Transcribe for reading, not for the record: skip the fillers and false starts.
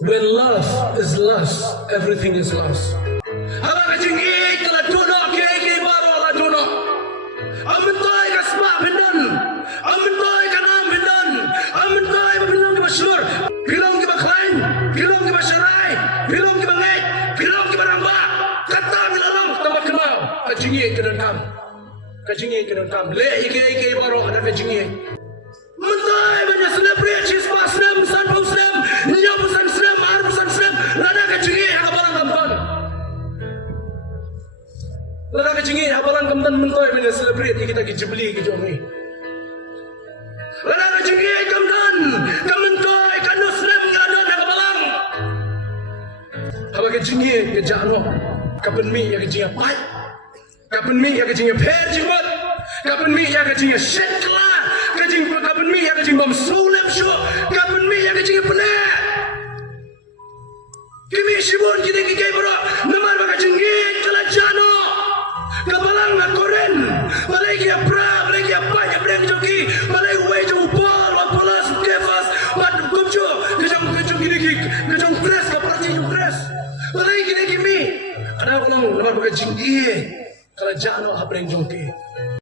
When love is lost, everything is lost. Haba kajing kala dono ke baro la dono. Amintoy kasma binan. Amintoy kanam binan. Amintoy binan ke masyhur. Bilong ke baklain, bilong ke basyarai, bilong ke bangai, bilong ke baramba. Kata bilang tambah kenal. Kajing ke dalam. Kajing ke dalam. Le ke baro ada kajing. Mentai banyak celebrate chispa slam san pau slam nyam san slam ar san slam lada kajingi habaran kampan lada kajingi habaran kampan mentai banyak celebrate kita ke jebli ke jomi lada kajingi kampan kamentai kanu slam ngada nak balang haba kajingi ke jano kapan mi ya kajingi pai kapan mi ya kajingi per jibat kapan mi ya kajingi shit kala kajing kapan mi ya kajing bom sulem syo kapan mi ya kajing pena kimi sibon kini kike bro namar ba kajing kala jano kabalang na koren balai kia pra balai kia banyak breng joki balai we jo bor wa polas kefas wat kumjo kajang kini press kaparti ju press balai kini kimi ada kolong namar ba kajing kala jano ha breng joki